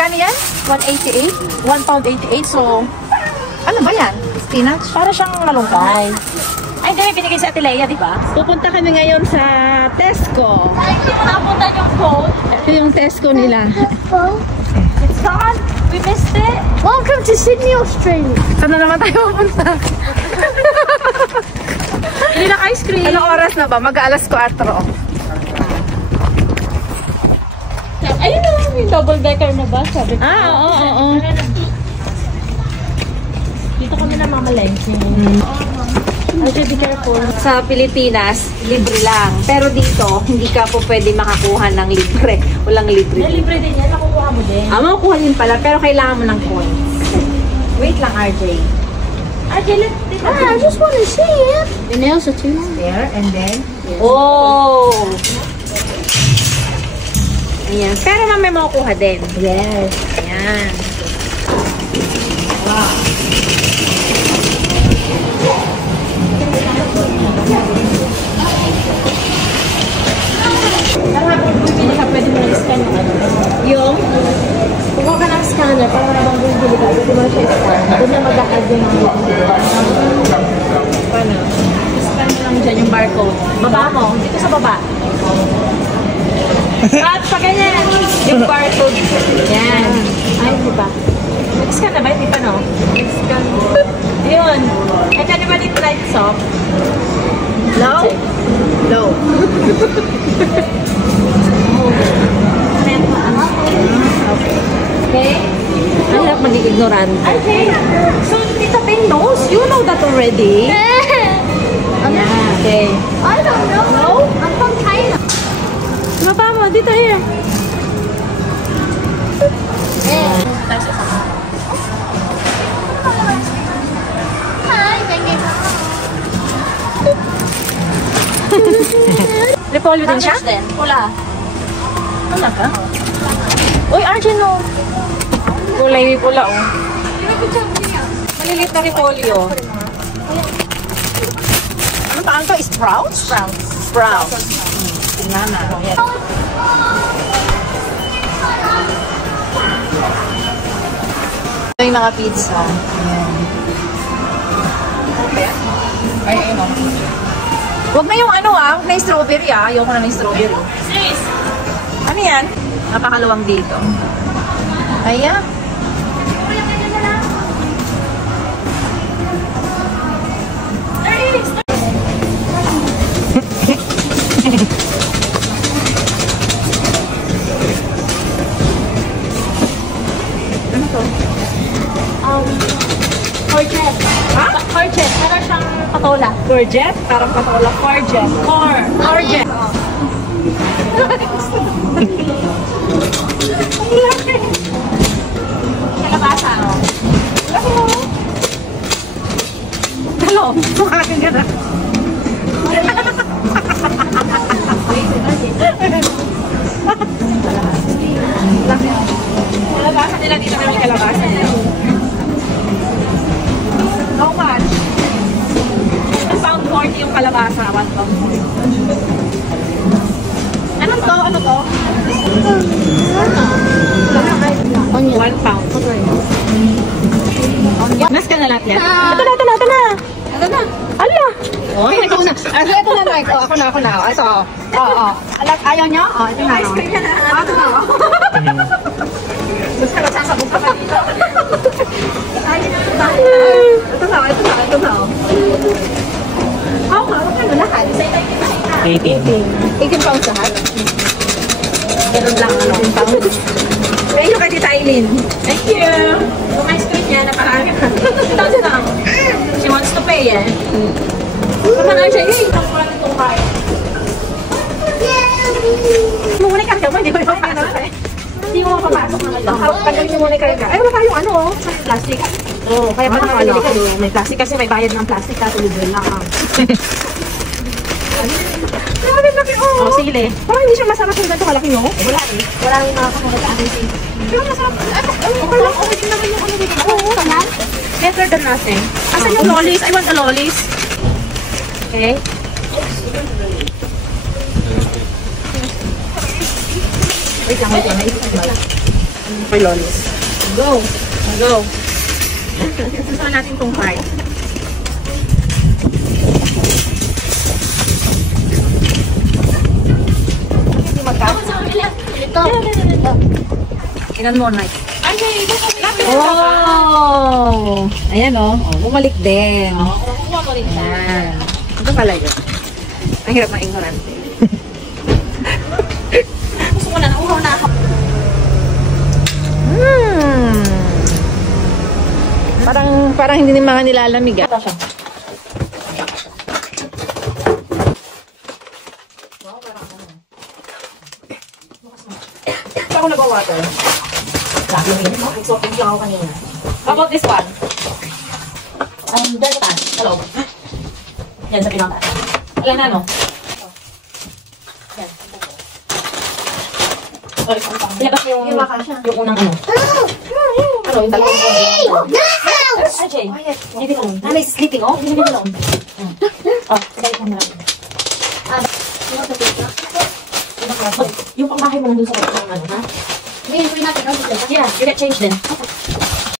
Magkano yan? 188? 1 pound 88. So, ano ba yan? Spinach? Para siyang malunggay. Ay, hindi, may binigay sa Ate Leia, di ba? Pupunta kami ngayon sa Tesco. Napunta yung phone. Ito yung Tesco nila. It's gone. We missed it. Welcome to Sydney, Australia. Saan na naman tayo pupunta? Hindi na ice cream. Anong oras na ba? Mag-alas 4. Ayun na lang yung double decker na ba? Sabi ko. Oo. Dito kami na mamalengke. Okay, be careful. Sa Pilipinas, libre lang. Pero dito, hindi ka po pwede makakuha ng libre. Walang libre. Libre din yan. Nakukuha mo din. Makukuha din pala, pero kailangan mo ng coins. Wait lang, RJ. I just want to see it. Your nails are too long. There, and then... Oh! Ayan. Pero mamay makukuha din. Yes. Ayan. Wow. Bibili ka, pwede mo i-scan Yung? Kukuha ka ng scanner para habang bibili ka, pwede mo siya i-scan. Doon na mag-a-add yung mga Paano? Scan mo lang dyan yung barcode. Baba mo. Dito sa baba. At pa ganyan. Yung barcode. Yan. Ay, di ba? Nag-scan na ba? Hindi pa, no? Nag-scan. Yun. And then, diba dito lights off? Low? Low. Okay? Ang hirap maging ignorant. Okay. So, Tita Ping knows. You know that already. Yeah. Okay. I don't know. No? I'm from China. Baba mo. Dito, here. Hi, thank you. Repolyo din siya? Wala. Wala ka? Uy, Arjen, no. Kulay pula, oh. Malilit na repolyo. Ano pa? Ano to? Sprouts? Sprouts. Tingnan na. Ito yung mga pizza. Ay, ano? Huwag na yung ano huwag na yung strawberry Ayoko na ng strawberry. Sis! Ano yan? Napakaluwang dito. Ayan. Ano to? Courgette. Ha? Courgette. Para siyang patola. Courgette? Parang patola. Courgette. Courgette. Kalabasa. Hello. Kumakain ka na. Kalabasa nila dito na may kalabasa. How much? 1 pound 40 yung kalabasa. 1 pound 40. Ano to? Ano to? Onion. 1 pound. Mas ka na lahat yan? Ah. Ito na. Ano na? Ala! Oh, ito na. Ito na, Mike. Ako na. Ito. Oo. Ayaw niyo? Ito na. Ice cream yan na. Ito na. Gusto ka sasabog ka pa dito. Ito na. Oo, ano lahat? 18 pounds lahat? Ganun lang, 18 pounds. Thank you kay Tita Aileen. Thank you. Yung ice cream niya, nakarami ka. Ito lang. She wants to pay, eh. Kumana siya, hey, nakuha na itong card. Muna ka mo, hindi ko mapapasok eh. Hindi mo mapapasok na ito. Pagdating mo muna ka. Ay, wala tayong ano, oh. Plastic. Oo, kaya pa nakapili ka doon. May plastic kasi may bayad ng plastic kasi libre lang. Grabe laki, oh. Oh, sige. Parang hindi siya masarap yung ganito kalaki, no? Wala eh. Wala yung mga kamulat sa akin. Pero masarap. Okay din naman yung ano dito. Oo, naman. Better than nothing. Asan yung lollies? I want a lollies. Okay. Wait lang. For lolis. Go! Go! Susunod natin itong part. Hindi Ito. Inan mo, Mike. Oh! Ayan o. Oh. Bumalik din. Ayan. Ito pala yun. Ang hirap ng ignorante. Gusto ko na, nauhaw na ako. Parang hindi ni mga nilalamig. Ito siya. Ito ako nag-water. Sabi mo yun, no? Exotic lang ako kanina. How about this one? Dyan sa taas. Hello. Yan sa pinaka. Alam na, no? Yan. Sorry, ilabas yung unang ano. Ano, yung dalawang Ajay, hindi ko lang. Nanay sleeping, oh? Hindi ko lang. Oh, dahil ko lang. Yung pangbahay mo nandun sa ano, ha? Hindi, hindi natin. Yeah, you get changed then.